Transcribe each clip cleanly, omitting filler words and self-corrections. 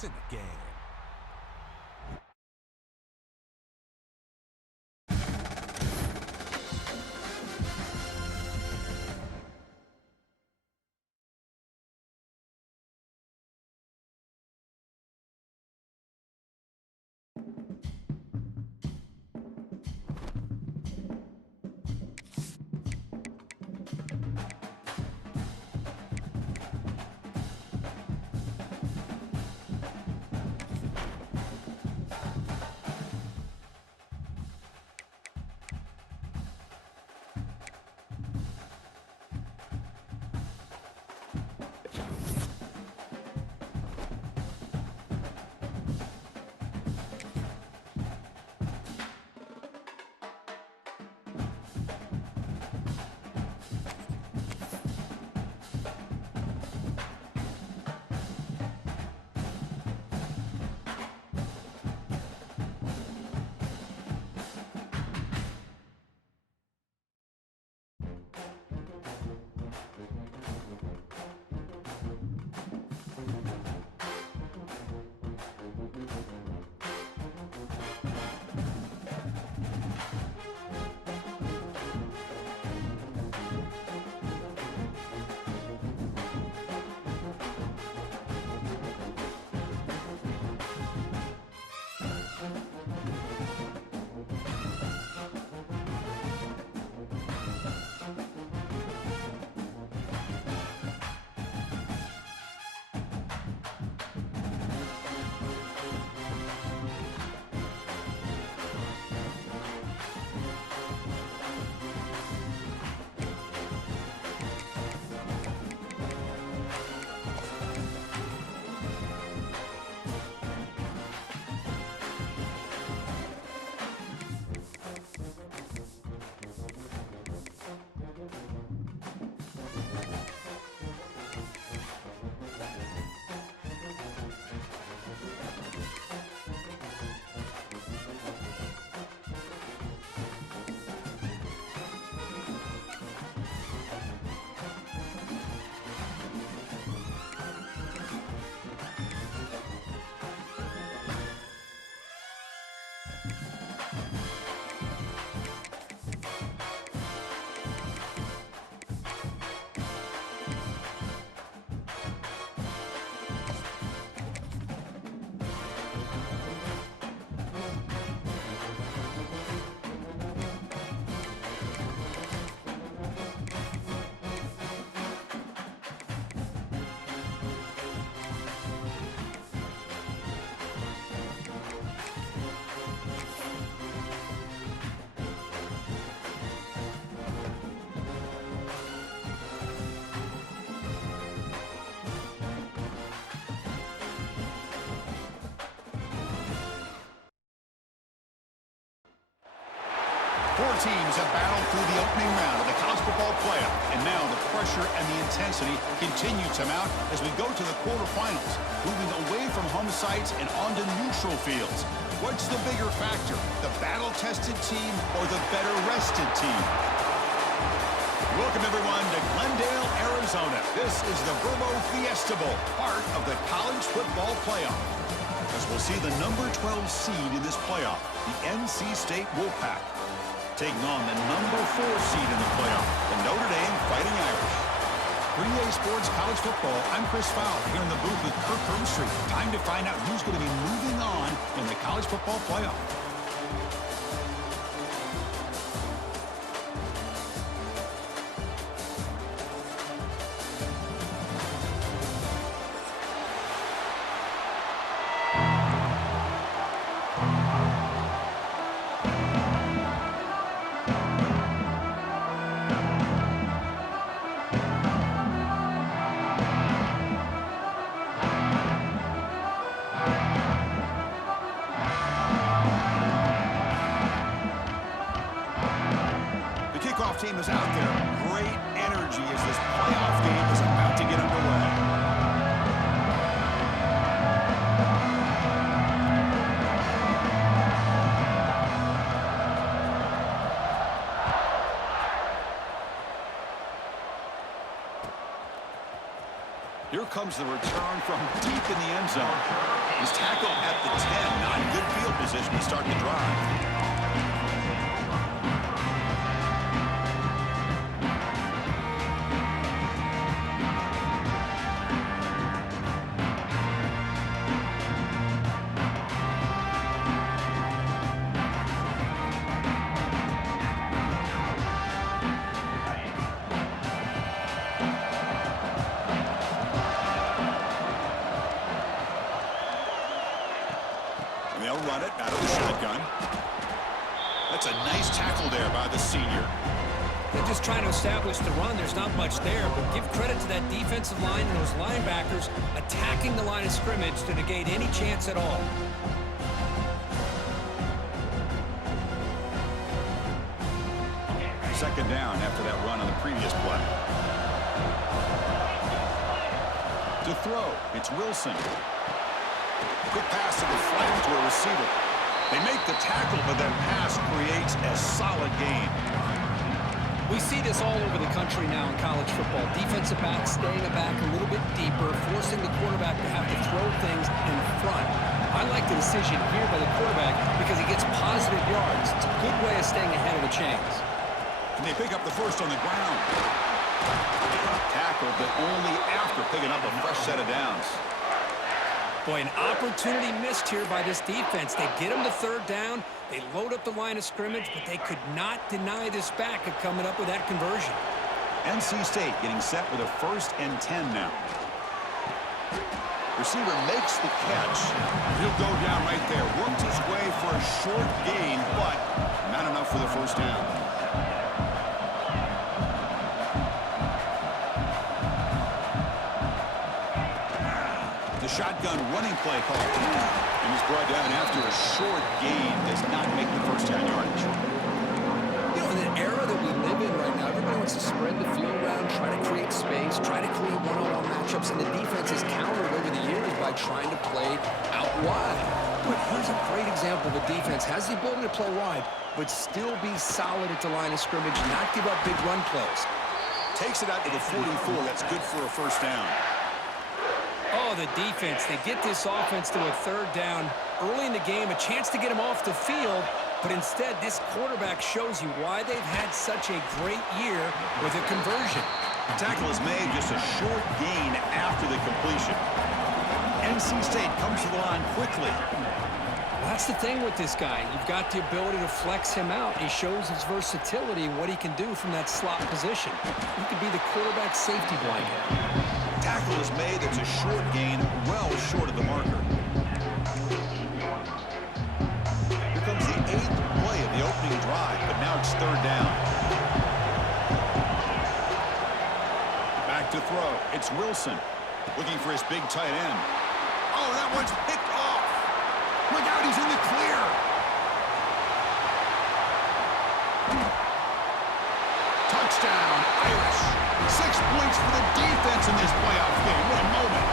It's in the game. Four teams have battled through the opening round of the college football playoff, and now the pressure and the intensity continue to mount as we go to the quarterfinals, moving away from home sites and onto neutral fields. What's the bigger factor, the battle-tested team or the better-rested team? Welcome, everyone, to Glendale, Arizona. This is the Verbo Fiesta Bowl, part of the college football playoff. As we'll see the number 12 seed in this playoff, the NC State Wolfpack, taking on the number 4 seed in the playoff, the Notre Dame Fighting Irish. For EA Sports College Football, I'm Chris Fowler here in the booth with Kirk Herbstreit. Time to find out who's going to be moving on in the college football playoff. Team is out there. Great energy as this playoff game is about to get underway. Here comes the return from deep in the end zone. He's tackled at the 10. Not in good field position to start the drive. They'll run it out of the shotgun. That's a nice tackle there by the senior. They're just trying to establish the run. There's not much there, but give credit to that defensive line and those linebackers attacking the line of scrimmage to negate any chance at all. Second down after that run on the previous play. To throw, it's Wilson. Quick pass to the flat to a receiver. They make the tackle, but that pass creates a solid gain. We see this all over the country now in college football. Defensive backs staying back a little bit deeper, forcing the quarterback to have to throw things in front. I like the decision here by the quarterback because he gets positive yards. It's a good way of staying ahead of the chains. And they pick up the first on the ground. Tackled, but only after picking up a fresh set of downs. Boy, an opportunity missed here by this defense. They get him to third down. They load up the line of scrimmage, but they could not deny this back of coming up with that conversion. NC State getting set with a 1st and 10 now. Receiver makes the catch. He'll go down right there. Worked his way for a short gain, but not enough for the first down. Shotgun running play call. And he's brought down after a short gain. Does not make the first down yardage. You know, in an era that we live in right now, everybody wants to spread the field around, try to create space, try to create one-on-one matchups, and the defense has countered over the years by trying to play out wide. But here's a great example of a defense has the ability to play wide, but still be solid at the line of scrimmage, not give up big run plays. Takes it out to the 44. That's good for a first down. Oh, the defense. They get this offense to a third down early in the game, a chance to get him off the field, but instead this quarterback shows you why they've had such a great year with a conversion. The tackle is made just a short gain after the completion. NC State comes to the line quickly. Well, that's the thing with this guy. You've got the ability to flex him out. He shows his versatility and what he can do from that slot position. He could be the quarterback safety blanket. Tackle is made. It's a short gain, well short of the marker. Here comes the 8th play of the opening drive, but now it's third down. Back to throw. It's Wilson looking for his big tight end. Oh, that one's picked off. Look out, he's in the clear. Touchdown, Irish. 6 points for the defense in this playoff game. What a moment.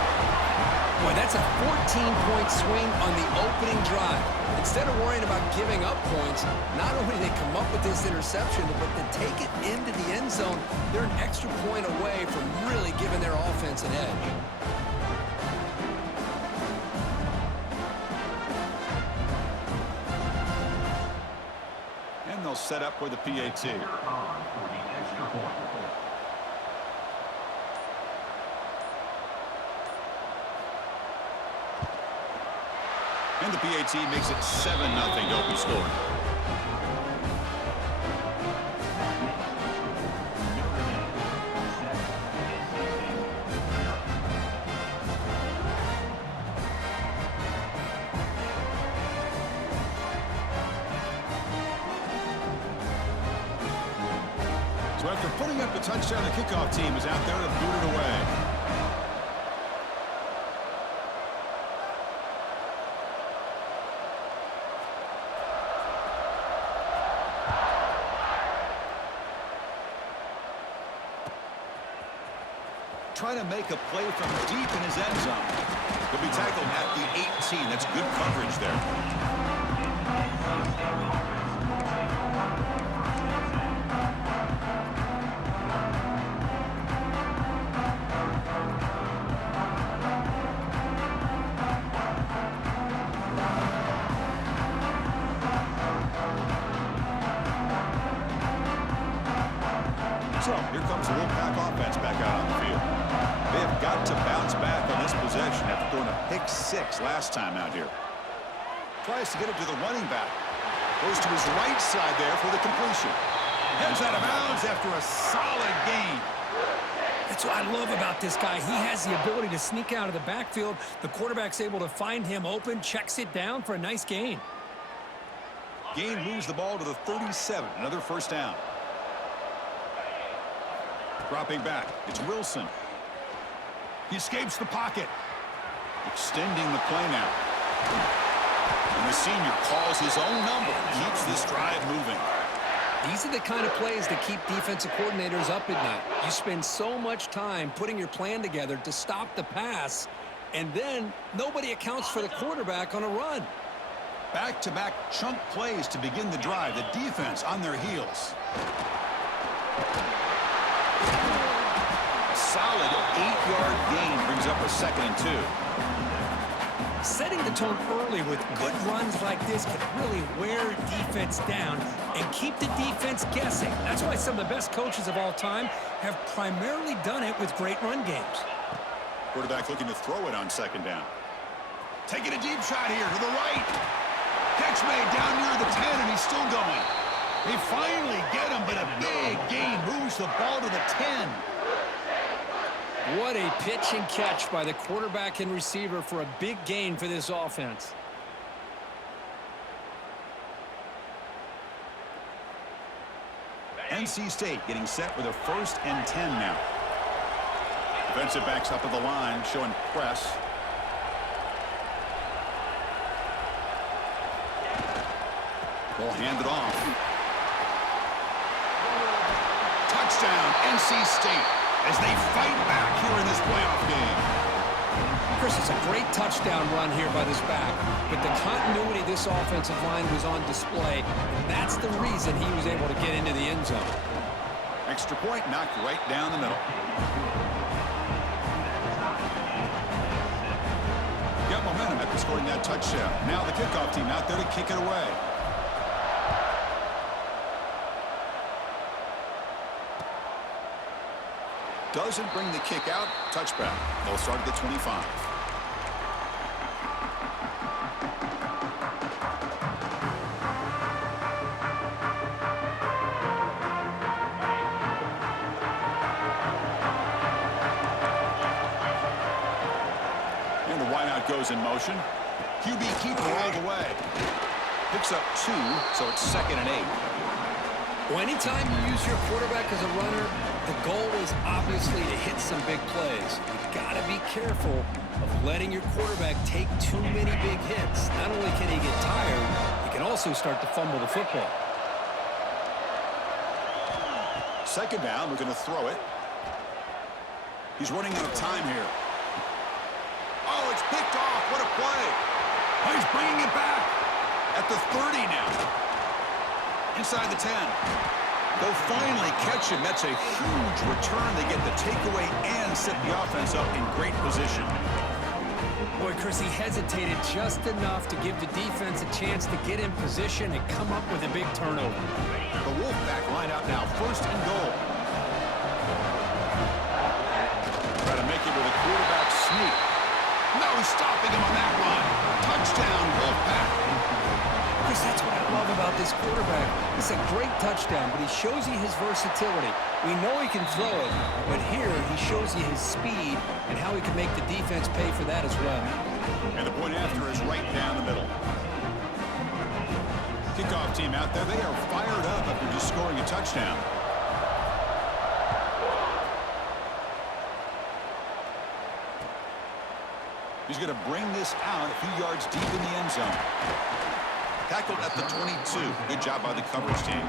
Boy, that's a 14-point swing on the opening drive. Instead of worrying about giving up points, not only do they come up with this interception, but to take it into the end zone, they're an extra point away from really giving their offense an edge. And they'll set up for the PAT. And the PAT makes it 7-0 to open score. So after putting up the touchdown, the kickoff team is out there to boot it away. Trying to make a play from deep in his end zone. He'll be tackled at the 18. That's good coverage there. So, here comes the Wolfpack offense back out on the field. They have got to bounce back on this possession after throwing a pick-6 last time out here. Tries to get it to the running back. Goes to his right side there for the completion. Heads out of bounds after a solid gain. That's what I love about this guy. He has the ability to sneak out of the backfield. The quarterback's able to find him open, checks it down for a nice gain. Gain moves the ball to the 37. Another first down. Dropping back. It's Wilson. He escapes the pocket. Extending the play now. And the senior calls his own number. Keeps this drive moving. These are the kind of plays that keep defensive coordinators up at night. You spend so much time putting your plan together to stop the pass, and then nobody accounts for the quarterback on a run. Back-to-back chunk plays to begin the drive. The defense on their heels. A solid 8-yard gain brings up a 2nd and 2. Setting the tone early with good runs like this can really wear defense down and keep the defense guessing. That's why some of the best coaches of all time have primarily done it with great run games. Quarterback looking to throw it on 2nd down. Taking a deep shot here to the right. Catch made down near the 10, and he's still going. They finally get him, but a big gain moves the ball to the 10. What a pitch and catch by the quarterback and receiver for a big gain for this offense. NC State getting set with a 1st and 10 now. Defensive backs up at the line, showing press. Ball handed off. Touchdown, NC State, as they fight back here in this playoff game. Chris, it's a great touchdown run here by this back, but the continuity of this offensive line was on display, and that's the reason he was able to get into the end zone. Extra point knocked right down the middle. Got momentum after scoring that touchdown. Now the kickoff team out there to kick it away. Doesn't bring the kick out. Touchback. They'll start at the 25. And the wideout goes in motion. QB keeper all the way. Picks up 2, so it's 2nd and 8. Well, anytime you use your quarterback as a runner, the goal is obviously to hit some big plays. You've got to be careful of letting your quarterback take too many big hits. Not only can he get tired, he can also start to fumble the football. 2nd down, we're going to throw it. He's running out of time here. Oh, it's picked off. What a play. Oh, he's bringing it back at the 30 now. Inside the 10. They'll finally catch him. That's a huge return. They get the takeaway and set the offense up in great position. Boy, Chris, he hesitated just enough to give the defense a chance to get in position and come up with a big turnover. The Wolfpack line out now, 1st and goal. Try to make it with a quarterback sneak. No stopping him on that run. Touchdown, Wolfpack. Chris, that's what I love about this quarterback. It's a great touchdown, but he shows you his versatility. We know he can throw it, but here he shows you his speed and how he can make the defense pay for that as well. And the point after is right down the middle. Kickoff team out there, they are fired up after just scoring a touchdown. He's going to bring this out a few yards deep in the end zone. Tackled at the 22. Good job by the coverage team.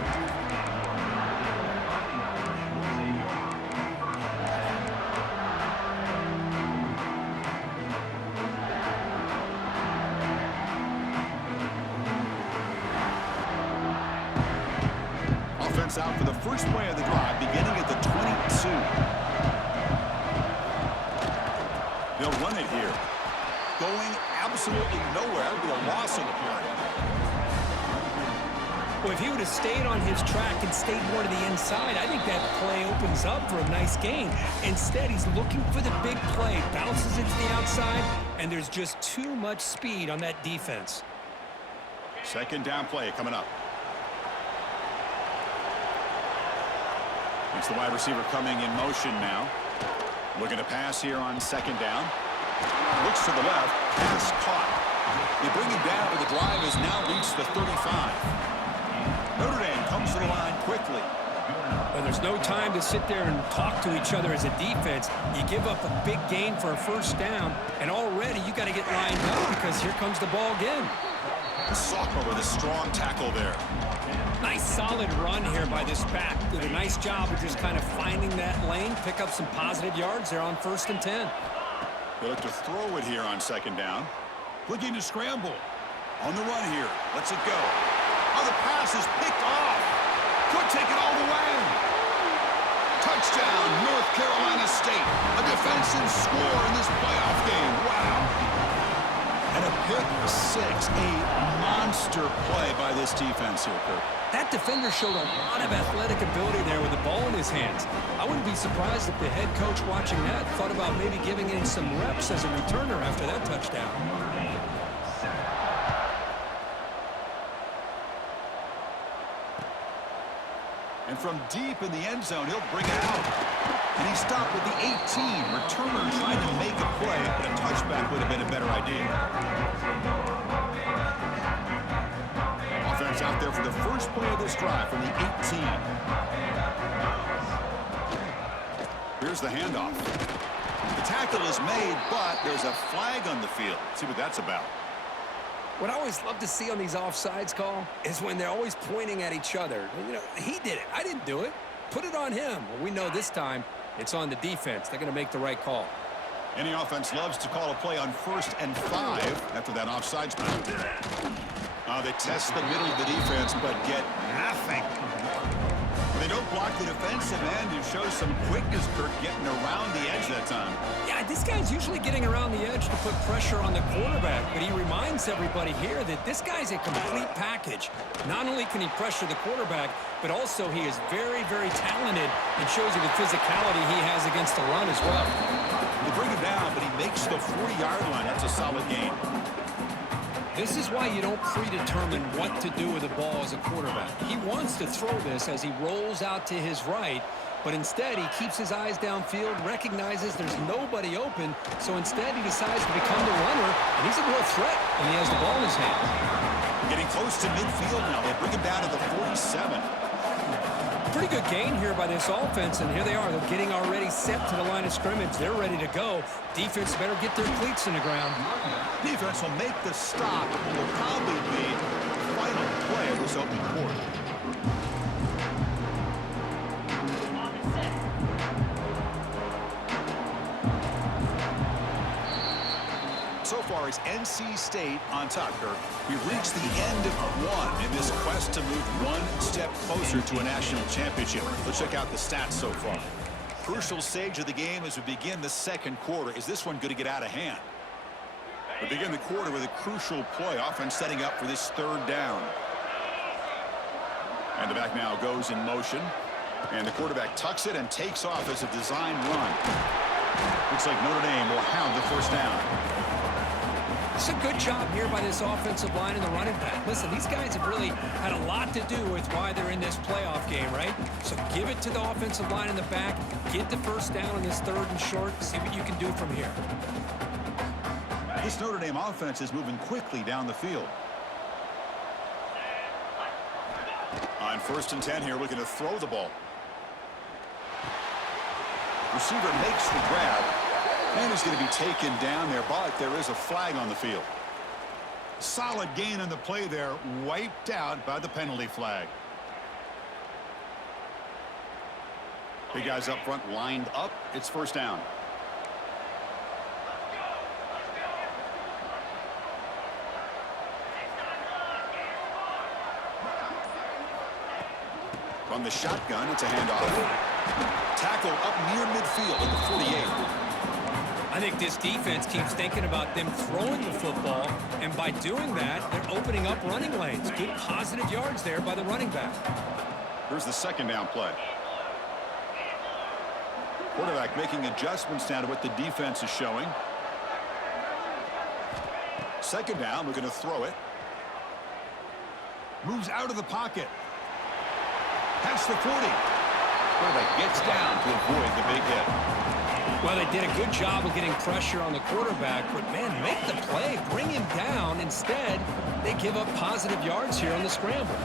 Offense out for the first play of the drive, beginning at the 22. They'll run it here. Going absolutely nowhere. That'll be a loss on the play. Well, if he would have stayed on his track and stayed more to the inside, I think that play opens up for a nice gain. Instead, he's looking for the big play, bounces it to the outside, and there's just too much speed on that defense. Second down play coming up. It's the wide receiver coming in motion now. Looking to pass here on second down. Looks to the left. Pass caught. They bring him down, but the drive has now reached the 35. Notre Dame comes to the line quickly. Well, there's no time to sit there and talk to each other as a defense. You give up a big gain for a first down, and already you got to get lined up because here comes the ball again. The sophomore with a strong tackle there. Nice solid run here by this back. Did a nice job of just kind of finding that lane, pick up some positive yards there on 1st and 10. They look to throw it here on second down. Looking to scramble. On the run here. Lets it go. Oh, the pass is picked off. Could take it all the way. Touchdown, North Carolina State. A defensive score in this playoff game. Wow. And a pick six. A monster play by this defense here, Kirk. That defender showed a lot of athletic ability there with the ball in his hands. I wouldn't be surprised if the head coach watching that thought about maybe giving him some reps as a returner after that touchdown. And from deep in the end zone, he'll bring it out. And he stopped with the 18. Returner trying to make a play, but a touchback would have been a better idea. Offense out there for the first play of this drive from the 18. Here's the handoff. The tackle is made, but there's a flag on the field. See what that's about. What I always love to see on these offsides call is when they're always pointing at each other. You know, he did it. I didn't do it. Put it on him. Well, we know this time it's on the defense. They're going to make the right call. Any offense loves to call a play on 1st and 5 after that offsides penalty. They test the middle of the defense, but get nothing. They don't block the defensive end and show some quickness, Kirk, getting around the edge that time. Yeah, this guy's usually getting around the edge to put pressure on the quarterback, but he reminds everybody here that this guy's a complete package. Not only can he pressure the quarterback, but also he is very, very talented and shows you the physicality he has against the run as well. They bring him down, but he makes the 40-yard line. That's a solid gain. This is why you don't predetermine what to do with the ball as a quarterback. He wants to throw this as he rolls out to his right, but instead he keeps his eyes downfield, recognizes there's nobody open, so instead he decides to become the runner, and he's a real threat when he has the ball in his hand. Getting close to midfield now. They bring him down to the 47. Pretty good gain here by this offense, and here they are. They're getting already set to the line of scrimmage. They're ready to go. Defense better get their cleats in the ground. Defense will make the stop. It will probably be the final play of this opening quarter. So far, it's NC State on top, Kirk. We've reached the end of one in this quest to move one step closer to a national championship. Let's check out the stats so far. Crucial stage of the game as we begin the second quarter. Is this one going to get out of hand? We begin the quarter with a crucial play. Offense setting up for this 3rd down. And the back now goes in motion. And the quarterback tucks it and takes off as a design run. Looks like Notre Dame will have the 1st down. It's a good job here by this offensive line and the running back. Listen, these guys have really had a lot to do with why they're in this playoff game, right? So give it to the offensive line in the back. Get the 1st down on this 3rd and short. See what you can do from here. This Notre Dame offense is moving quickly down the field. On 1st and 10 here, looking to throw the ball. Receiver makes the grab. And is going to be taken down there, but there is a flag on the field. Solid gain on the play there, wiped out by the penalty flag. Big guys up front lined up. It's 1st down. From the shotgun, it's a handoff. Tackle up near midfield at the 48. I I think this defense keeps thinking about them throwing the football, and by doing that, they're opening up running lanes. Good positive yards there by the running back. Here's the second down play. Quarterback making adjustments now to what the defense is showing. Second down, we're going to throw it. Moves out of the pocket. Past the 40. Quarterback gets down to avoid the big hit. Well, they did a good job of getting pressure on the quarterback, but, man, make the play. Bring him down. Instead, they give up positive yards here on the scramble.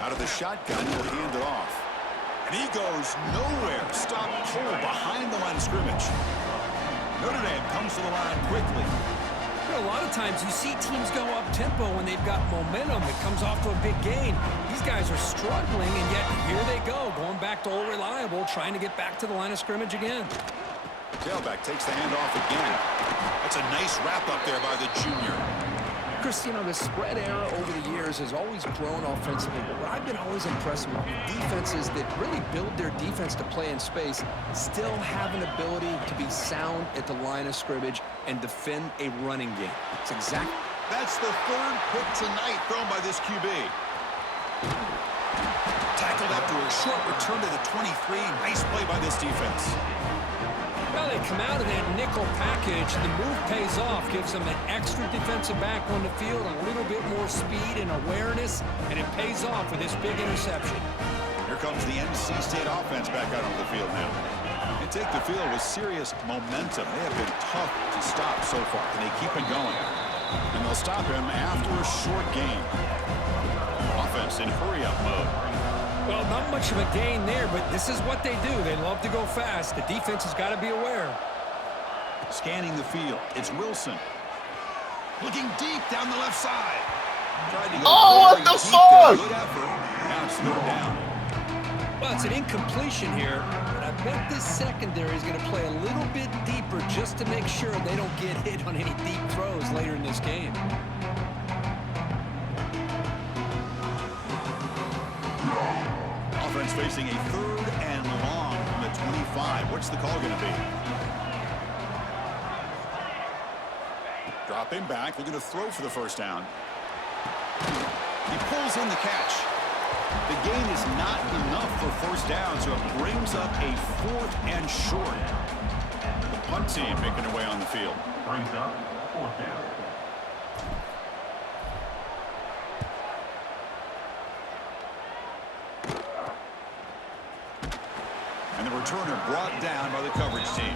Out of the shotgun, he'll hand it off. And he goes nowhere. Stopped cold behind the line of scrimmage. Notre Dame comes to the line quickly. You know, a lot of times you see teams go up-tempo when they've got momentum. It comes off to a big gain. These guys are struggling, and yet here they go, going back to old reliable, trying to get back to the line of scrimmage again. Tailback takes the handoff again. That's a nice wrap up there by the junior. Chris, you know, the spread era over the years has always grown offensively, but what I've been always impressed with defenses that really build their defense to play in space still have an ability to be sound at the line of scrimmage and defend a running game. It's exactly. That's the third pick tonight thrown by this QB. Tackled after a short return to the 23. Nice play by this defense. Well, they come out of that nickel package. The move pays off, gives them an extra defensive back on the field, a little bit more speed and awareness, and it pays off with this big interception. Here comes the NC State offense back out on the field now. They take the field with serious momentum. They have been tough to stop so far, and they keep it going. And they'll stop him after a short gain. Offense in hurry-up mode. Well, not much of a gain there, but this is what they do. They love to go fast. The defense has got to be aware. Scanning the field. It's Wilson. Looking deep down the left side. Tried to go what the fuck? Good effort. Now it's third down. Well, it's an incompletion here, but I bet this secondary is going to play a little bit deeper just to make sure they don't get hit on any deep throws later in this game. Offense facing a third and long from the 25. What's the call going to be? Dropping back, looking to throw for the first down. He pulls in the catch. The gain is not enough for first down, so it brings up a fourth and short. The punt team making their way on the field. Brings up fourth down. And the returner brought down by the coverage team.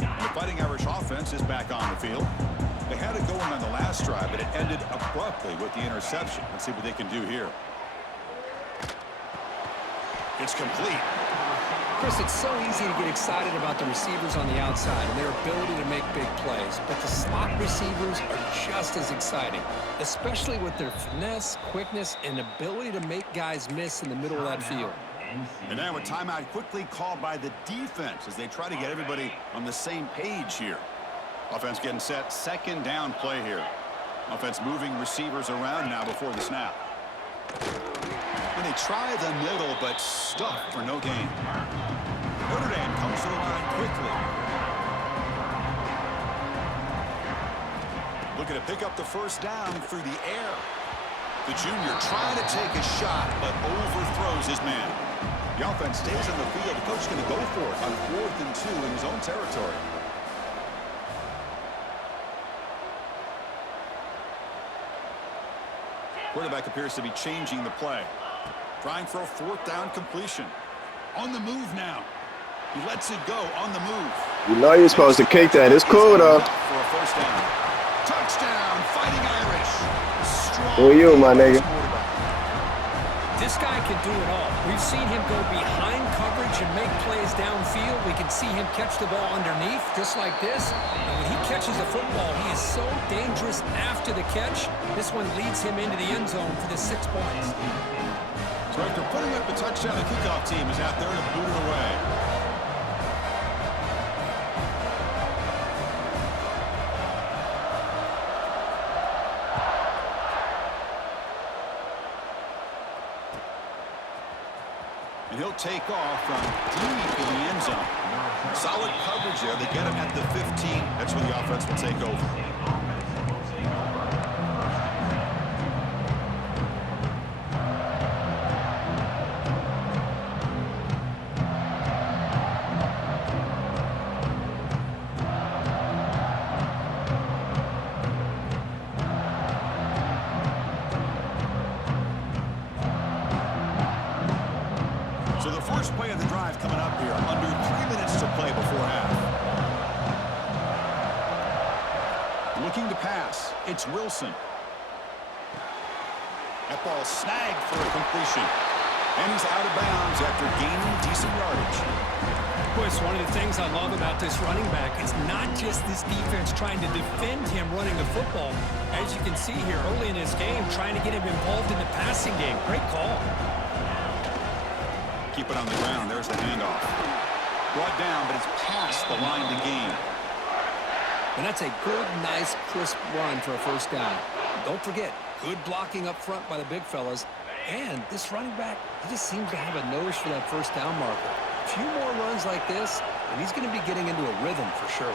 And the Fighting Irish offense is back on the field. They had it going on the last drive, but it ended abruptly with the interception. Let's see what they can do here. It's complete. Chris, it's so easy to get excited about the receivers on the outside and their ability to make big plays, but the slot receivers are just as exciting, especially with their finesse, quickness, and ability to make guys miss in the middle of that field. And now a timeout quickly called by the defense as they try to get everybody on the same page here. Offense getting set, second down play here. Offense moving receivers around now before the snap. And they try the middle, but stuck for no gain. Notre Dame comes to the line quickly. Looking to pick up the first down through the air. The junior trying to take a shot, but overthrows his man. The offense stays on the field. The coach is going to go for it on 4th and 2 in his own territory. Quarterback appears to be changing the play. Trying for a 4th down completion. On the move now. He lets it go on the move. You know you're supposed to kick that. It's cool, though. For a first down. Touchdown, Fighting Irish. Strong. Who are you, my nigga? This guy can do it all. We've seen him go behind coverage and make plays downfield. We can see him catch the ball underneath, just like this. And when he catches a football, he is so dangerous after the catch. This one leads him into the end zone for the 6 points. So after putting up the touchdown, the kickoff team is out there to boot it away. he'll take off from deep in the end zone. Solid coverage there. They get him at the 15. That's where the offense will take over. So the first play of the drive coming up here. Under 3 minutes to play before half. Looking to pass. It's Wilson. That ball snagged for a completion. And he's out of bounds after gaining decent yardage. Boy, it's one of the things I love about this running back. It's not just this defense trying to defend him running the football. As you can see here early in this game, trying to get him involved in the passing game. Great call. Keep it on the ground. There's the handoff. Brought down, but it's past the line to gain. And that's a good, nice, crisp run for a first down. Don't forget, good blocking up front by the big fellas. And this running back, he just seems to have a nose for that first down marker. A few more runs like this, and he's going to be getting into a rhythm for sure.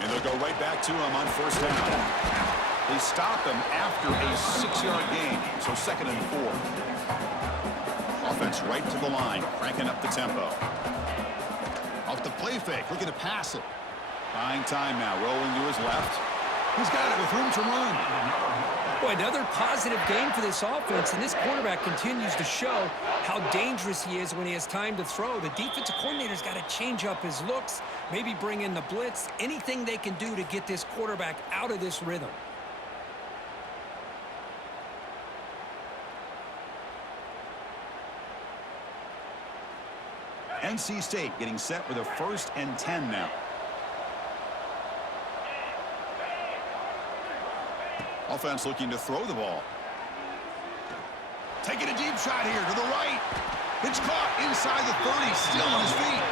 And they'll go right back to him on first down. They stop him after a 6-yard gain, so 2nd and 4. Offense right to the line, cranking up the tempo. Off the play fake, looking to pass it. Buying time now, rolling to his left. He's got it with room to run. Boy, another positive game for this offense, and this quarterback continues to show how dangerous he is when he has time to throw. The defensive coordinator's got to change up his looks, maybe bring in the blitz, anything they can do to get this quarterback out of this rhythm. NC State getting set with a 1st and 10 now. Offense looking to throw the ball. Taking a deep shot here to the right. It's caught inside the 30, still on his feet.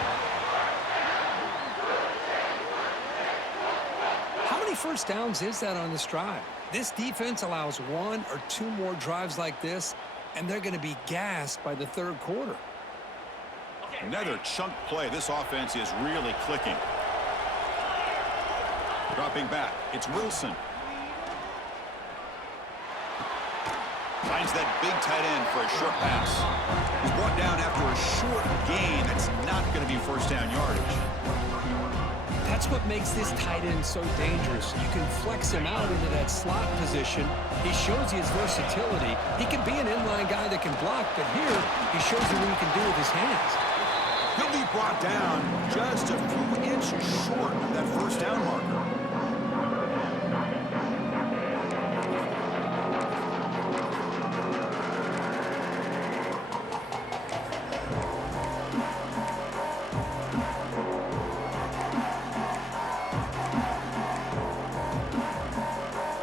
How many first downs is that on this drive? This defense allows 1 or 2 more drives like this, and they're going to be gassed by the 3rd quarter. Another chunk play. This offense is really clicking. Dropping back. It's Wilson. Finds that big tight end for a short pass. He's brought down after a short gain. That's not going to be first down yardage. That's what makes this tight end so dangerous. You can flex him out into that slot position. He shows you his versatility. He can be an inline guy that can block, but here he shows you what he can do with his hands. He'll be brought down just a few inches short of that first down marker.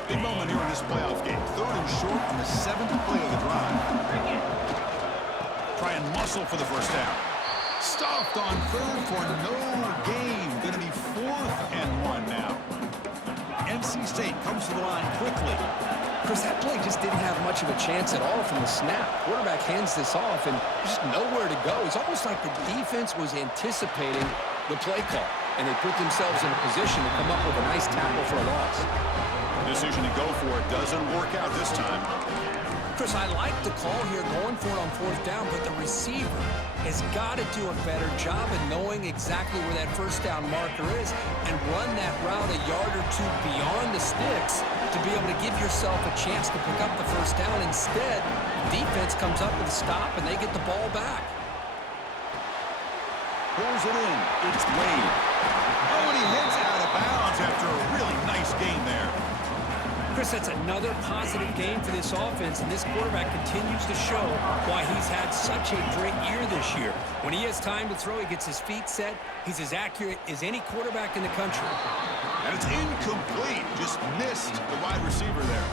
Big moment here in this playoff game. 3rd and short on the 7th play of the drive. Try and muscle for the first down. Stuffed on 3rd for no gain. Going to be 4th and 1 now. NC State comes to the line quickly. Chris, that play just didn't have much of a chance at all from the snap. Quarterback hands this off, and there's just nowhere to go. It's almost like the defense was anticipating the play call, and they put themselves in a position to come up with a nice tackle for a loss. Decision to go for it doesn't work out this time. Chris, I like the call here going for it on 4th down, but the receiver has got to do a better job of knowing exactly where that first down marker is and run that route a yard or 2 beyond the sticks to be able to give yourself a chance to pick up the first down. Instead, the defense comes up with a stop and they get the ball back. Pulls it in. It's Wade. Oh, and he hits out of bounds after a really nice gain there. Chris, that's another positive game for this offense, and this quarterback continues to show why he's had such a great year this year. When he has time to throw, he gets his feet set. He's as accurate as any quarterback in the country. And it's incomplete. Just missed the wide receiver there.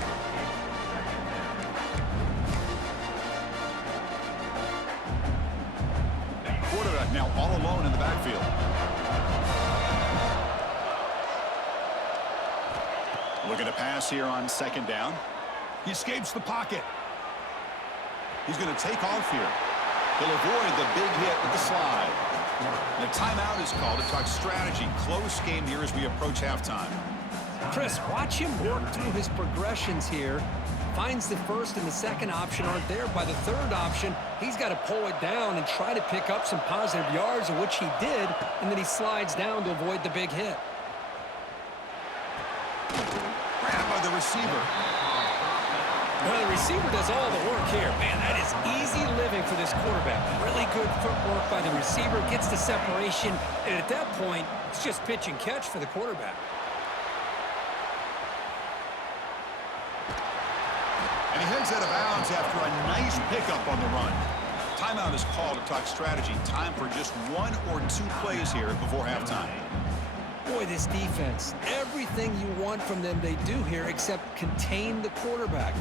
Quarterback now all alone in the backfield. Looking to pass here on 2nd down. He escapes the pocket. He's going to take off here. He'll avoid the big hit with the slide. And a timeout is called to talk strategy. Close game here as we approach halftime. Chris, watch him work through his progressions here. Finds the first and the second option aren't there. By the third option, he's got to pull it down and try to pick up some positive yards, of which he did, and then he slides down to avoid the big hit. Grabbed by the receiver. Well, the receiver does all the work here. Man, that is easy living for this quarterback. Really good footwork by the receiver, gets the separation, and at that point, it's just pitch and catch for the quarterback. And he heads out of bounds after a nice pickup on the run. Timeout is called to talk strategy. Time for just 1 or 2 plays here before halftime. Boy, this defense, everything you want from them they do here except contain the quarterback.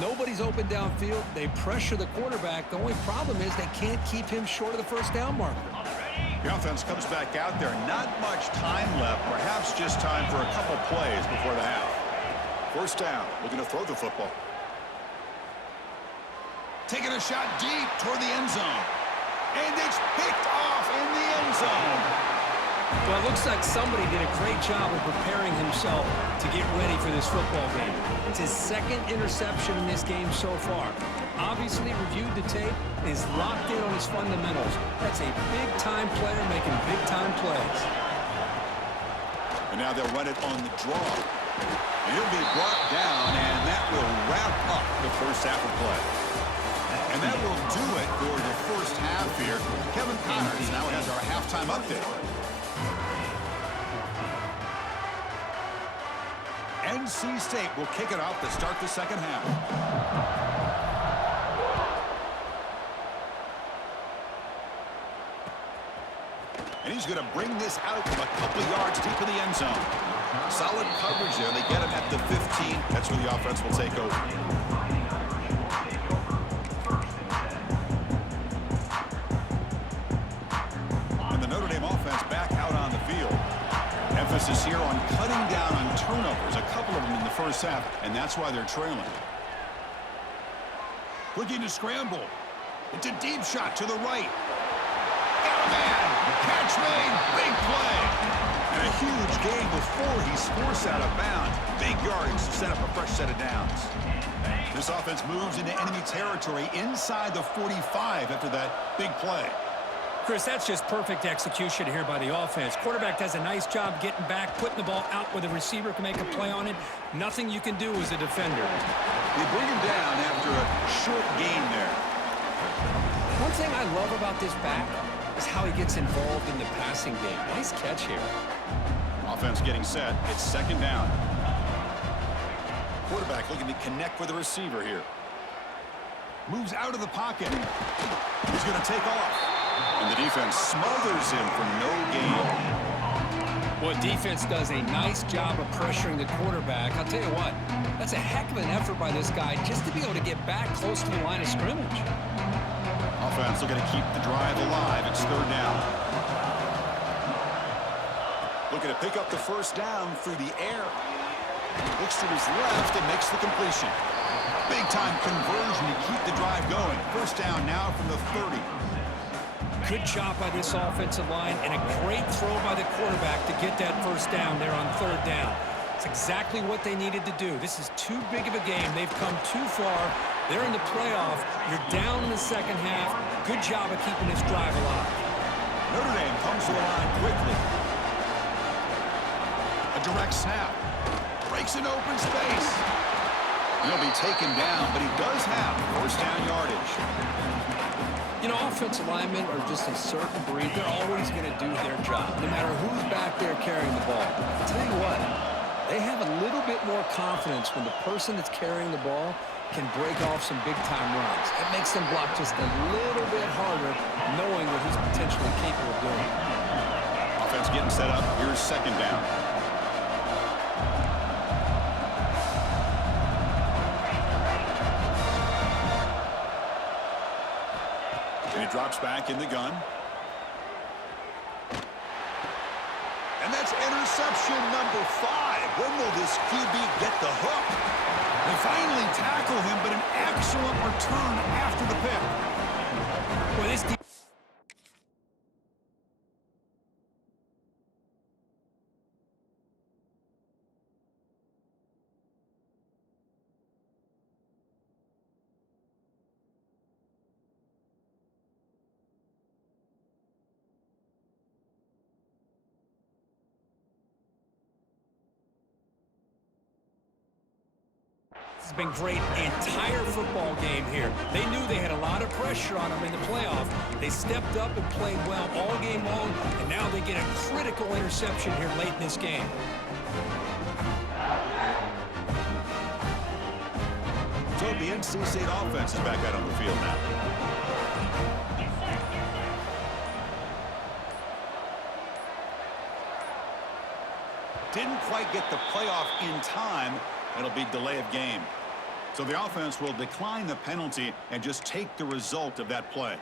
Nobody's open downfield. They pressure the quarterback. The only problem is they can't keep him short of the first down marker. The offense comes back out there. Not much time left. Perhaps just time for a couple plays before the half. First down. Looking to throw the football. Taking a shot deep toward the end zone. And it's picked off in the end zone. Well, it looks like somebody did a great job of preparing himself to get ready for this football game. It's his second interception in this game so far. Obviously reviewed the tape and is locked in on his fundamentals. That's a big-time player making big-time plays. And now they'll run it on the draw. And he'll be brought down, and that will wrap up the first half of play. And that will do it for the first half here. Kevin Connors now has our halftime update. NC State will kick it off to start the second half. And he's going to bring this out from a couple of yards deep in the end zone. Solid coverage there. They get him at the 15. That's where the offense will take over. And the Notre Dame offense back out on the field. Emphasis here on cutting down on turnovers, a couple of them in the first half, and that's why they're trailing. Looking to scramble. It's a deep shot to the right. Got a man. Catch made. Big play. And a huge gain before he's forced out of bounds. Big yardage to set up a fresh set of downs. This offense moves into enemy territory inside the 45 after that big play. Chris, that's just perfect execution here by the offense. Quarterback does a nice job getting back, putting the ball out where the receiver can make a play on it. Nothing you can do as a defender. They bring him down after a short gain there. One thing I love about this back is how he gets involved in the passing game. Nice catch here. Offense getting set. It's second down. Quarterback looking to connect with the receiver here. Moves out of the pocket. He's going to take off. And the defense smothers him for no gain. Well, defense does a nice job of pressuring the quarterback. I'll tell you what, that's a heck of an effort by this guy just to be able to get back close to the line of scrimmage. Offense looking to keep the drive alive. It's third down. Looking to pick up the first down through the air. Looks to his left and makes the completion. Big-time conversion to keep the drive going. First down now from the 30. Good job by this offensive line and a great throw by the quarterback to get that first down there on third down. It's exactly what they needed to do. This is too big of a game. They've come too far. They're in the playoff. You're down in the second half. Good job of keeping this drive alive. Notre Dame comes to the line quickly. A direct snap. Breaks an open space. He'll be taken down, but he does have first down yardage. You know, offensive linemen are just a certain breed. They're always going to do their job, no matter who's back there carrying the ball. I'll tell you what, they have a little bit more confidence when the person that's carrying the ball can break off some big-time runs. It makes them block just a little bit harder, knowing what he's potentially capable of doing. Offense getting set up. Here's second down. And he drops back in the gun. And that's interception number 5. When will this QB get the hook? They finally tackle him, but an excellent return after the pick. Well, this has been great entire football game here. They knew they had a lot of pressure on them in the playoff. They stepped up and played well all game long, and now they get a critical interception here late in this game. So the NC State offense is back out on the field now. Didn't quite get the playoff in time. It'll be delay of game. So the offense will decline the penalty and just take the result of that play.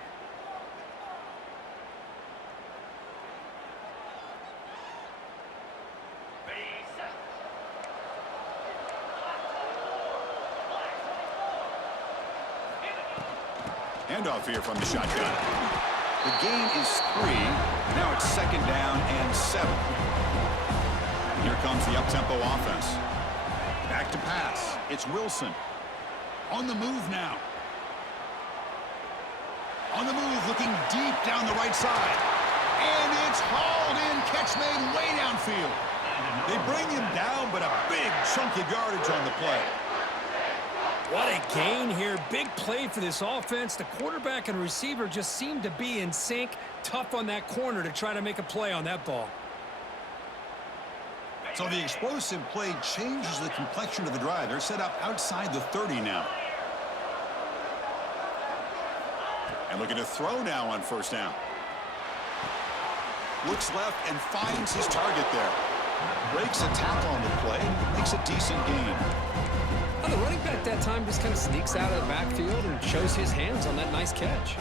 Handoff here from the shotgun. The gain is 3. Now it's 2nd down and 7. Here comes the up-tempo offense. Back to pass. It's Wilson. On the move now. On the move, looking deep down the right side. And it's hauled in. Catch made way downfield. They bring him down, but a big chunk of yardage on the play. What a gain here. Big play for this offense. The quarterback and receiver just seemed to be in sync. Tough on that corner to try to make a play on that ball. So the explosive play changes the complexion of the drive. They're set up outside the 30 now. And looking to throw now on 1st down. Looks left and finds his target there. Breaks a tackle on the play. Makes a decent gain. Well, the running back that time just kind of sneaks out of the backfield and shows his hands on that nice catch.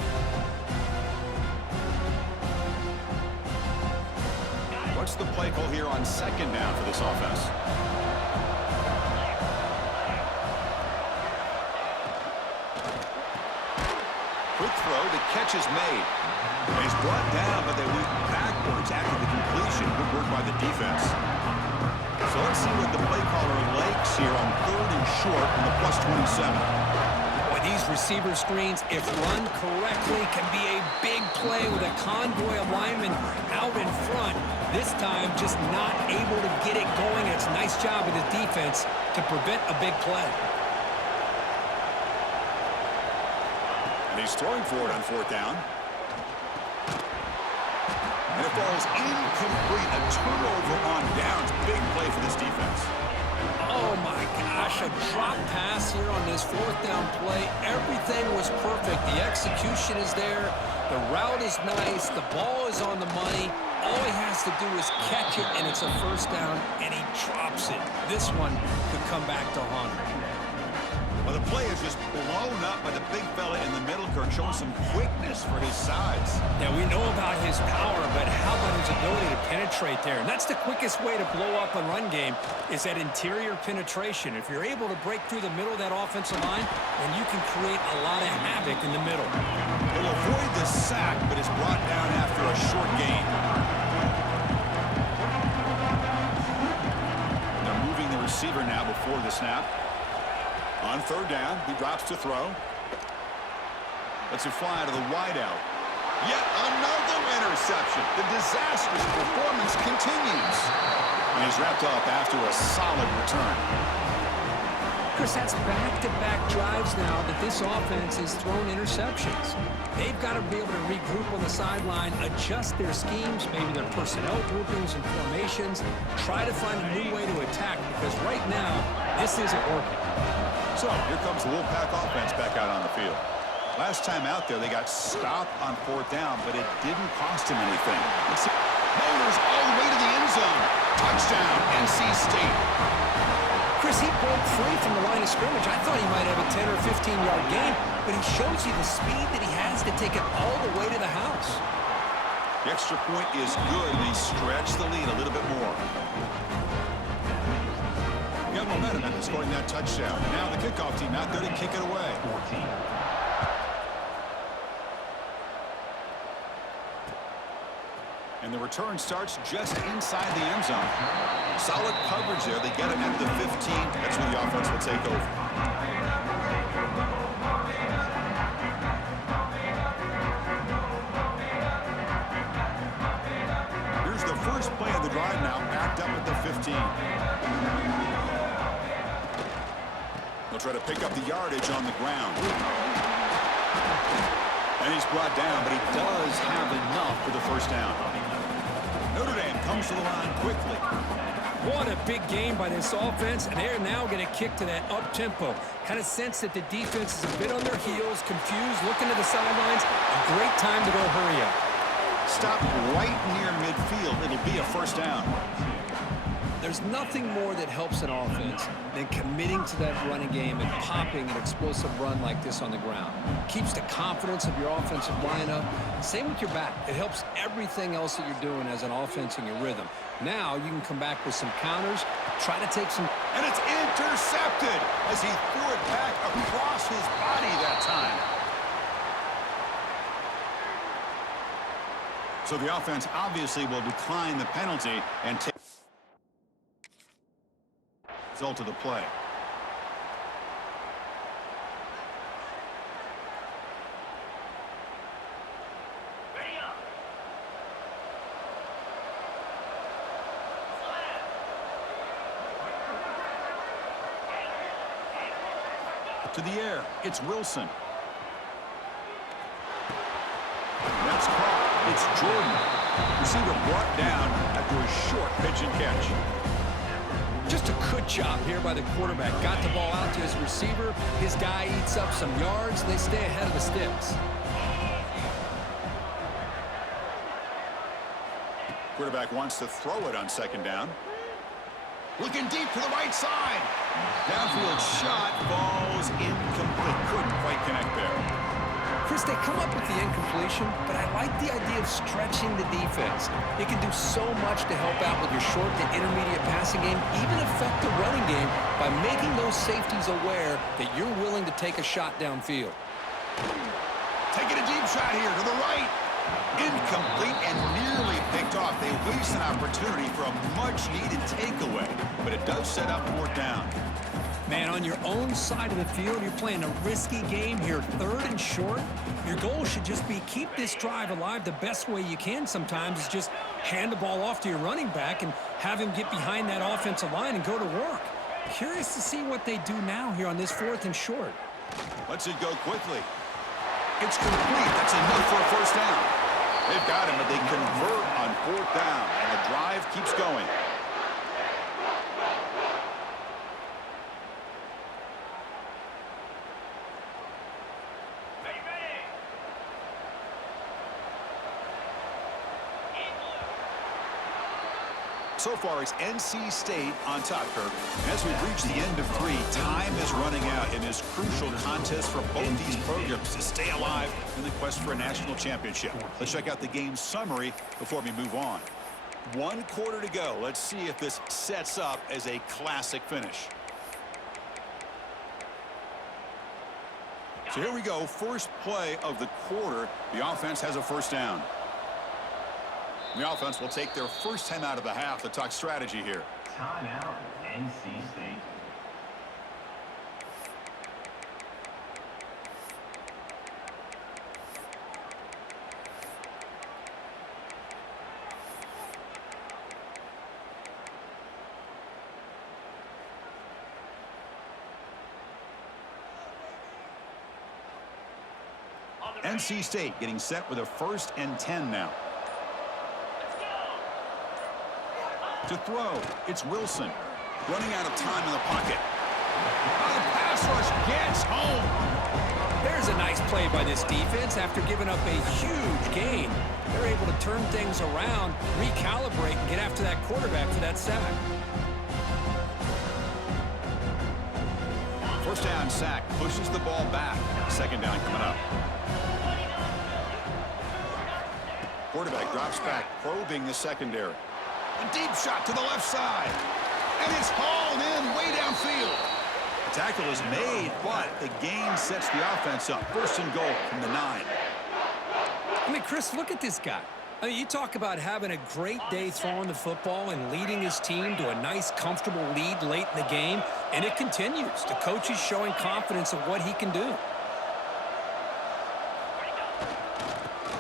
What's the play call here on 2nd down for this offense? Quick throw, the catch is made. He's brought down, but they went backwards after the completion. Good work by the defense. So let's see what the play caller likes here on 3rd and short on the +27. Boy, these receiver screens, if run correctly, can be a big play with a convoy of linemen out in front. This time, just not able to get it going. It's a nice job of the defense to prevent a big play. And he's throwing for it on 4th down. And it falls incomplete. A turnover on downs. Big play for this defense. Oh, my gosh. A drop pass here on this 4th down play. Everything was perfect. The execution is there. The route is nice. The ball is on the money. All he has to do is catch it, and it's a 1st down, and he drops it. This one could come back to haunt him. Well, the play is just blown up by the big fella in the middle, Kirk, showing some quickness for his size. Yeah, we know about his power, but how about his ability to penetrate there? And that's the quickest way to blow up a run game is that interior penetration. If you're able to break through the middle of that offensive line, then you can create a lot of havoc in the middle. He'll avoid the sack, but is brought down after a short gain. They're moving the receiver now before the snap. On 3rd down, he drops to throw. Lets it fly to the wideout. Yet another interception. The disastrous performance continues. And he's wrapped up after a solid return. Chris, that's back-to-back drives now that this offense has thrown interceptions. They've got to be able to regroup on the sideline, adjust their schemes, maybe their personnel groupings and formations, try to find a new way to attack because right now, this isn't working. So here comes the Wolfpack offense back out on the field. Last time out there, they got stopped on 4th down, but it didn't cost him anything. Motors all the way to the end zone. Touchdown, NC State. Chris, he broke free from the line of scrimmage. I thought he might have a 10 or 15-yard gain, but he shows you the speed that he has to take it all the way to the house. The extra point is good, and they stretch the lead a little bit more. have momentum after scoring that touchdown. Now the kickoff team out there to kick it away. 14. And the return starts just inside the end zone. Solid coverage there. They get him at the 15. That's where the offense will take over. Here's the first play of the drive now, backed up at the 15. They'll try to pick up the yardage on the ground. And he's brought down, but he does have enough for the first down. Notre Dame comes to the line quickly. What a big game by this offense, and they're now going to kick to that up-tempo. Kind of sense that the defense is a bit on their heels, confused, looking to the sidelines. A great time to go hurry up. Stop right near midfield. It'll be a first down. There's nothing more that helps an offense than committing to that running game and popping an explosive run like this on the ground. Keeps the confidence of your offensive lineup. Same with your back. It helps everything else that you're doing as an offense in your rhythm. Now you can come back with some counters, try to take some... And it's intercepted as he threw it back across his body that time. So the offense obviously will decline the penalty and take result of the play. To the air, it's Wilson. That's caught. It's Jordan. Receiver brought down after a short pitch and catch. Just a good job here by the quarterback. Got the ball out to his receiver. His guy eats up some yards, and they stay ahead of the sticks. Quarterback wants to throw it on second down. Looking deep to the right side. Downfield shot falls incomplete. Couldn't quite connect there. Chris, they come up with the incompletion, but I like the idea of stretching the defense. It can do so much to help out with your short to intermediate passing game, even affect the running game by making those safeties aware that you're willing to take a shot downfield. Taking a deep shot here to the right. Incomplete and nearly picked off. They waste an opportunity for a much-needed takeaway, but it does set up fourth down. Man, on your own side of the field, you're playing a risky game here, third and short. Your goal should just be keep this drive alive the best way you can sometimes is just hand the ball off to your running back and have him get behind that offensive line and go to work. Curious to see what they do now here on this fourth and short. Lets it go quickly. It's complete. That's enough for a first down. They've got him, but they convert on fourth down, and the drive keeps going. So far, it's NC State on top, Kirk. As we reach the end of three, time is running out in this crucial contest for both these programs to stay alive in the quest for a national championship. Let's check out the game summary before we move on. 1 quarter to go. Let's see if this sets up as a classic finish. So here we go. First play of the quarter. The offense has a first down. The offense will take their first time out of the half to talk strategy here. Timeout, NC State. NC State getting set with a 1st and 10 now. To throw, it's Wilson. Running out of time in the pocket. Oh, the pass rush gets home. There's a nice play by this defense after giving up a huge gain. They're able to turn things around, recalibrate, and get after that quarterback for that sack. First down sack pushes the ball back. Second down coming up. Quarterback drops back, probing the secondary. A deep shot to the left side. And it's hauled in way downfield. Tackle is made, but the gain sets the offense up. First and goal from the 9. I mean, Chris, look at this guy. I mean, you talk about having a great day throwing the football and leading his team to a nice, comfortable lead late in the game, and it continues. The coach is showing confidence of what he can do.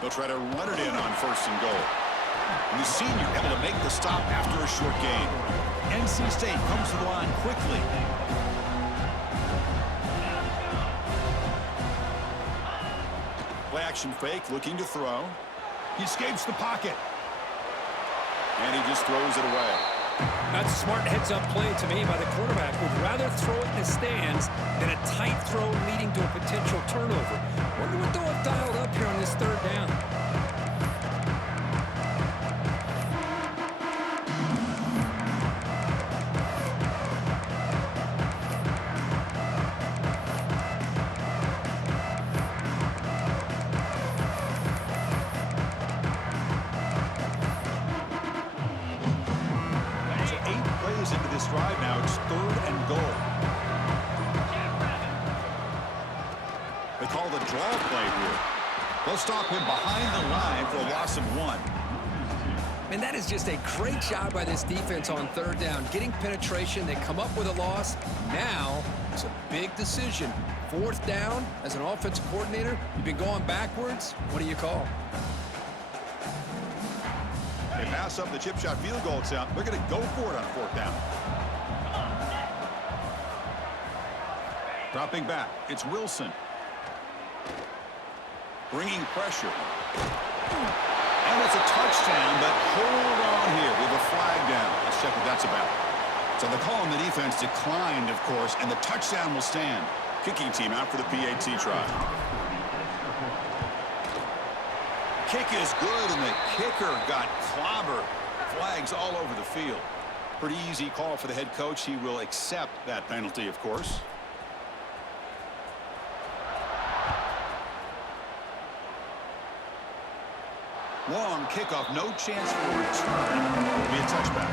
They'll try to run it in on first and goal. And the senior able to make the stop after a short gain. NC State comes to the line quickly. Play action fake, looking to throw. He escapes the pocket. And he just throws it away. That's a smart heads-up play to me by the quarterback. Would rather throw it in the stands than a tight throw leading to a potential turnover. Wonder what they'll have dialed up here on this third down. Into this drive now, it's third and goal. They call the draw play here. They'll stop him behind the line for a loss of 1. And that is just a great job by this defense on third down. Getting penetration, they come up with a loss. Now, it's a big decision. Fourth down, as an offensive coordinator, you've been going backwards. What do you call? They pass up the chip shot field goal attempt. They're going to go for it on fourth down. Dropping back, it's Wilson. Bringing pressure. And it's a touchdown, but hold on here. We have a flag down. Let's check what that's about. So the call on the defense declined, of course, and the touchdown will stand. Kicking team out for the PAT try. Kick is good, and the kicker got clobbered. Flags all over the field. Pretty easy call for the head coach. He will accept that penalty, of course. Long kickoff, no chance for a return. It'll be a touchback.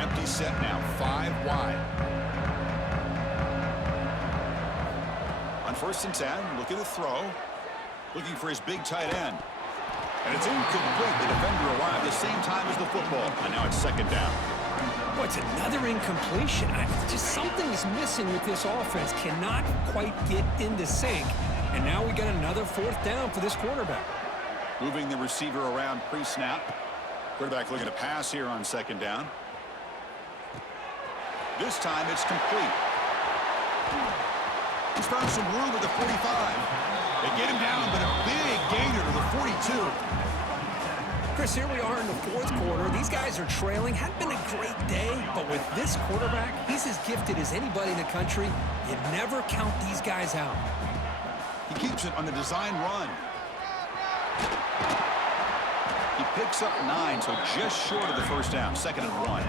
Empty set now, 5 wide. On first and 10, looking to throw. Looking for his big tight end. And it's incomplete. The defender arrived the same time as the football. And now it's second down. Boy, it's another incompletion. Just something's missing with this offense. Cannot quite get into sync. And now we got another fourth down for this quarterback. Moving the receiver around pre-snap. Quarterback looking to pass here on second down. This time it's complete. He's found some room at the 45. They get him down, but a big gainer to the 42. Chris, here we are in the fourth quarter. These guys are trailing. Hadn't been a great day, but with this quarterback, he's as gifted as anybody in the country. You never count these guys out. He keeps it on the design run. He picks up 9, so just short of the first down. Second and 1.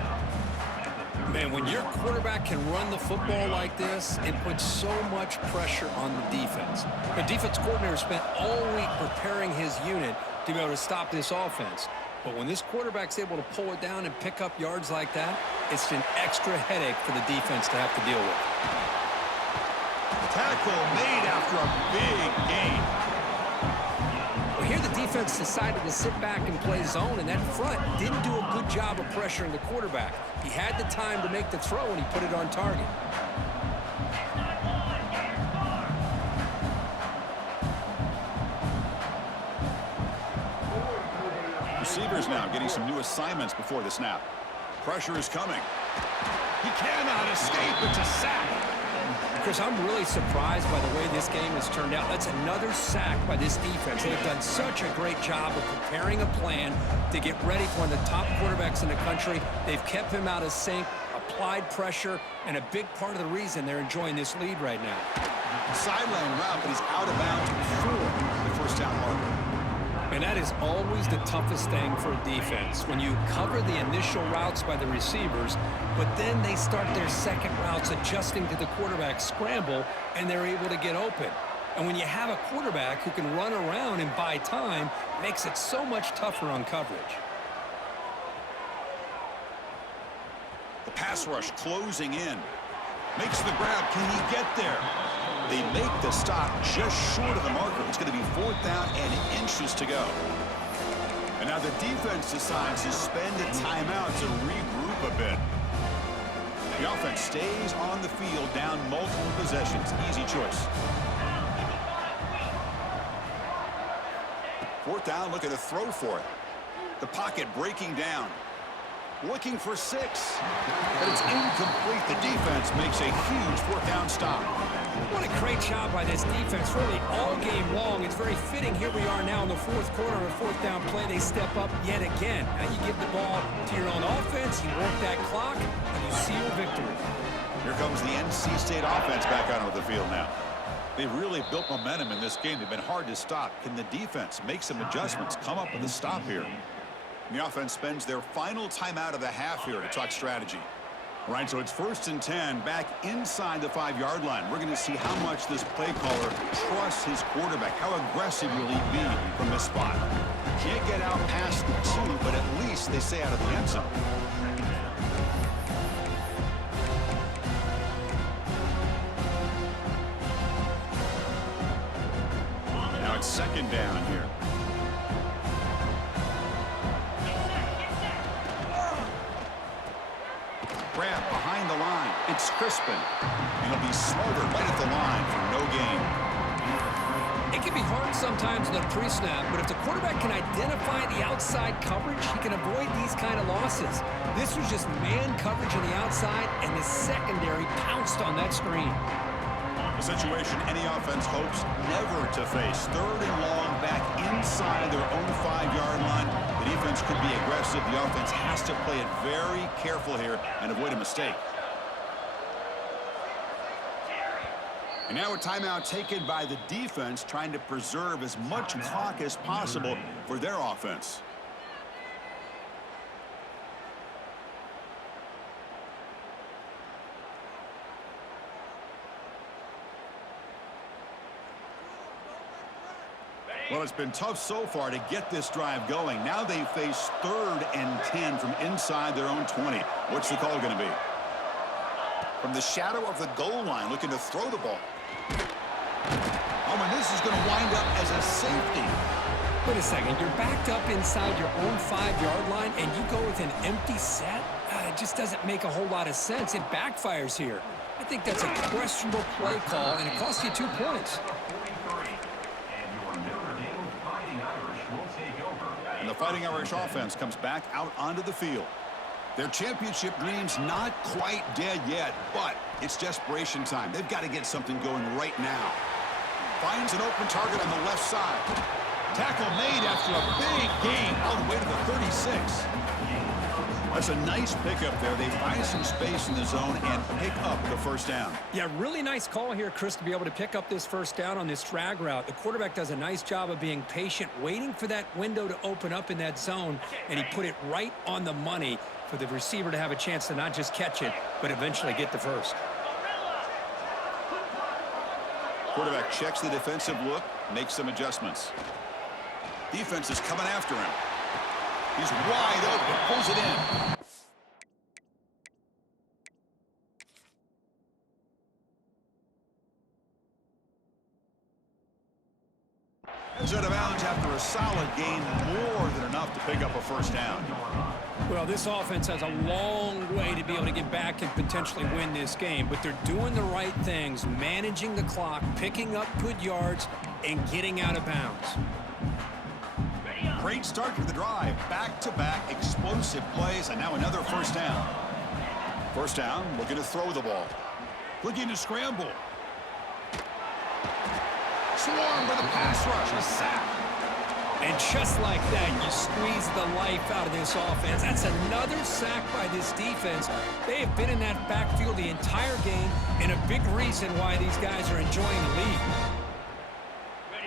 Man, when your quarterback can run the football like this, it puts so much pressure on the defense. The defense coordinator spent all week preparing his unit to be able to stop this offense. But when this quarterback's able to pull it down and pick up yards like that, it's an extra headache for the defense to have to deal with. Tackle made after a big gain. Well, here the defense decided to sit back and play zone, and that front didn't do a good job of pressuring the quarterback. He had the time to make the throw, and he put it on target. Receivers now getting some new assignments before the snap. Pressure is coming. He cannot escape. It's a sack. Chris, I'm really surprised by the way this game has turned out. That's another sack by this defense. They've done such a great job of preparing a plan to get ready for one of the top quarterbacks in the country. They've kept him out of sync, applied pressure, and a big part of the reason they're enjoying this lead right now. Sideline route, but he's out of bounds before the first down marker. And that is always the toughest thing for a defense, when you cover the initial routes by the receivers, but then they start their second routes adjusting to the quarterback's scramble, and they're able to get open. And when you have a quarterback who can run around and buy time, it makes it so much tougher on coverage. Pass rush closing in. Makes the grab. Can he get there? They make the stop just short of the marker. It's going to be 4th down and inches to go. And now the defense decides to spend a timeout to regroup a bit. The offense stays on the field, down multiple possessions. Easy choice. 4th down, looking to throw for it. The pocket breaking down. Looking for 6. But it's incomplete. The defense makes a huge 4th down stop. What a great job by this defense, really all game long. It's very fitting. Here we are now in the 4th quarter on a 4th down play. They step up yet again. Now you give the ball to your own offense, you work that clock, and you seal victory. Here comes the NC State offense back out onto the field now. They've really built momentum in this game. They've been hard to stop. Can the defense make some adjustments, come up with a stop here? And the offense spends their final timeout of the half here to talk strategy. All right, so it's 1st and 10 back inside the 5-yard line. We're going to see how much this play caller trusts his quarterback. How aggressive will he be from this spot? Can't get out past the 2, but at least they stay out of the end zone. Now it's 2nd down here. Grab behind the line. It's Crispin. And he'll be smothered right at the line for no gain. It can be hard sometimes in the pre-snap, but if the quarterback can identify the outside coverage, he can avoid these kind of losses. This was just man coverage on the outside, and the secondary pounced on that screen. A situation any offense hopes never to face. 3rd and long back inside their own 5-yard line. The defense could be aggressive. The offense has to play it very careful here and avoid a mistake. And now a timeout taken by the defense, trying to preserve as much clock as possible for their offense. Well, it's been tough so far to get this drive going. Now they face 3rd and 10 from inside their own 20. What's the call going to be? From the shadow of the goal line, looking to throw the ball. Oh, and this is going to wind up as a safety. Wait a second. You're backed up inside your own 5-yard line, and you go with an empty set? It just doesn't make a whole lot of sense. It backfires here. I think that's a questionable play call, and it costs you 2 points. And the Fighting Irish offense comes back out onto the field. Their championship dreams not quite dead yet, but it's desperation time. They've got to get something going right now. Finds an open target on the left side. Tackle made after a big gain all the way to the 36. That's a nice pickup there. They find some space in the zone and pick up the 1st down. Yeah, really nice call here, Chris, to be able to pick up this 1st down on this drag route. The quarterback does a nice job of being patient, waiting for that window to open up in that zone, and he put it right on the money for the receiver to have a chance to not just catch it, but eventually get the 1st. Quarterback checks the defensive look, makes some adjustments. Defense is coming after him. He's wide open, pulls it in. He's out of bounds after a solid gain, more than enough to pick up a 1st down. Well, this offense has a long way to be able to get back and potentially win this game, but they're doing the right things, managing the clock, picking up good yards, and getting out of bounds. Great start to the drive. Back-to-back explosive plays, and now another 1st down. 1st down, looking to throw the ball. Looking to scramble. Swarmed with a pass rush, a sack. And just like that, you squeeze the life out of this offense. That's another sack by this defense. They have been in that backfield the entire game, and a big reason why these guys are enjoying the lead.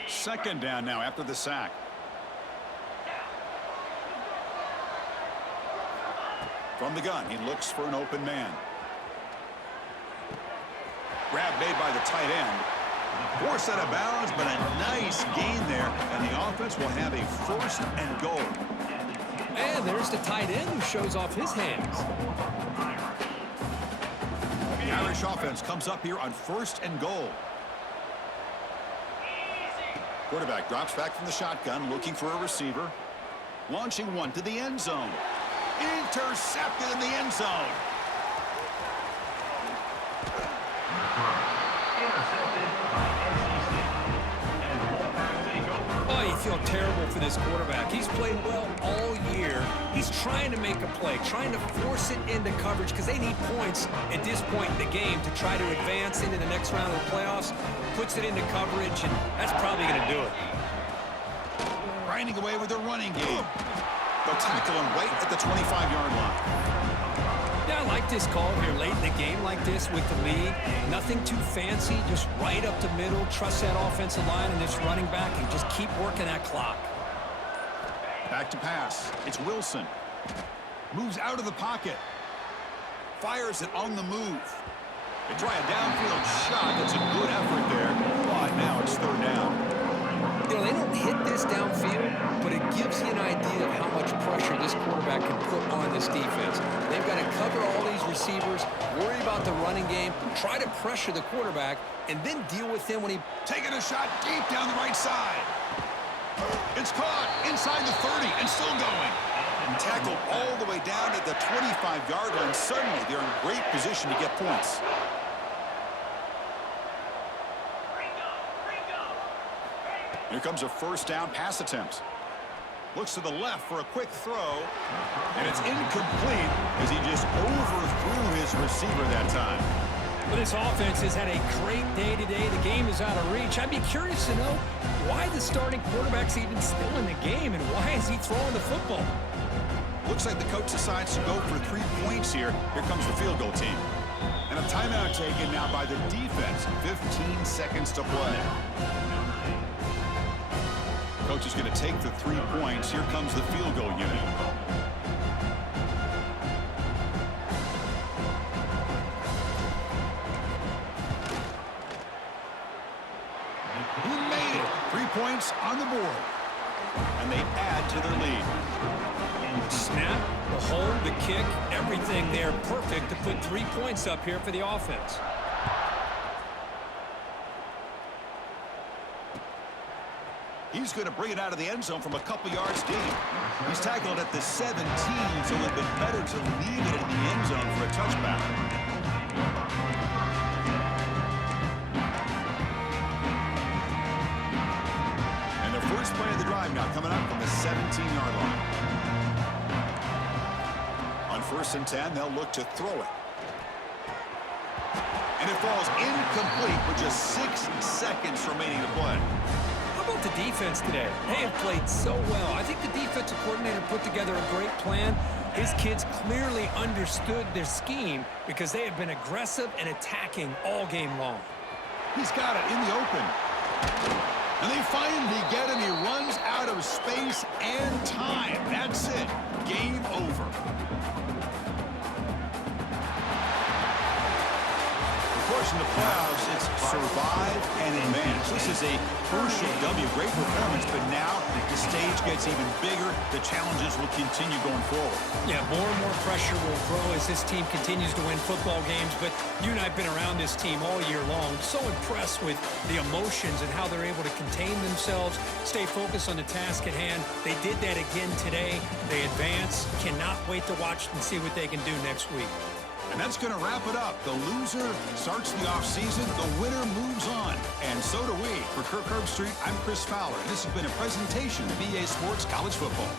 2nd down now after the sack. From the gun, he looks for an open man. Grab made by the tight end. Forced out of bounds, but a nice gain there, and the offense will have a 1st and goal. And there's the tight end who shows off his hands. The Irish offense comes up here on 1st and goal. Quarterback drops back from the shotgun, looking for a receiver. Launching one to the end zone. Intercepted in the end zone. Intercepted by NC State. And the Wolfpack take over. Oh, you feel terrible for this quarterback. He's played well all year. He's trying to make a play, trying to force it into coverage because they need points at this point in the game to try to advance into the next round of the playoffs. Puts it into coverage, and that's probably going to do it. Grinding away with the running game. They'll tackle him right at the 25-yard line. Yeah, I like this call here late in the game like this with the lead. Nothing too fancy, just right up the middle. Trust that offensive line and this running back and just keep working that clock. Back to pass. It's Wilson. Moves out of the pocket. Fires it on the move. They try a downfield shot. That's a good effort there. But now it's 3rd down. You know, they don't hit this downfield, but it gives you an idea of how much pressure this quarterback can put on this defense. They've got to cover all these receivers, worry about the running game, try to pressure the quarterback, and then deal with him when he... Taking a shot deep down the right side. It's caught inside the 30 and still going. And tackled all the way down at the 25-yard line. Suddenly, they're in great position to get points. Here comes a 1st down pass attempt. Looks to the left for a quick throw. And it's incomplete as he just overthrew his receiver that time. Well, this offense has had a great day today. The game is out of reach. I'd be curious to know why the starting quarterback's even still in the game and why is he throwing the football? Looks like the coach decides to go for 3 points here. Here comes the field goal team. And a timeout taken now by the defense. 15 seconds to play. Coach is going to take the 3 points. Here comes the field goal unit. He made it. 3 points on the board. And they add to their lead. Snap, the hold, the kick, everything there perfect to put 3 points up here for the offense. He's going to bring it out of the end zone from a couple yards deep. He's tackled at the 17, so it would have been better to leave it in the end zone for a touchback. And the first play of the drive now coming up from the 17-yard line. On 1st and 10, they'll look to throw it. And it falls incomplete with just 6 seconds remaining to play. How about the defense today? They have played so well. I think the defensive coordinator put together a great plan. His kids clearly understood their scheme because they have been aggressive and attacking all game long. He's got it in the open. And they finally get him. He runs out of space and time. That's it. Game over. Of course, in the playoffs, it's survive and advance. This is a crucial W. Great performance, but now the stage gets even bigger. The challenges will continue going forward. Yeah, more and more pressure will grow as this team continues to win football games, but you and I have been around this team all year long. So impressed with the emotions and how they're able to contain themselves, stay focused on the task at hand. They did that again today. They advance. Cannot wait to watch and see what they can do next week. And that's going to wrap it up. The loser starts the offseason. The winner moves on. And so do we. For Kirk Herbstreit, I'm Chris Fowler. This has been a presentation of EA Sports College Football.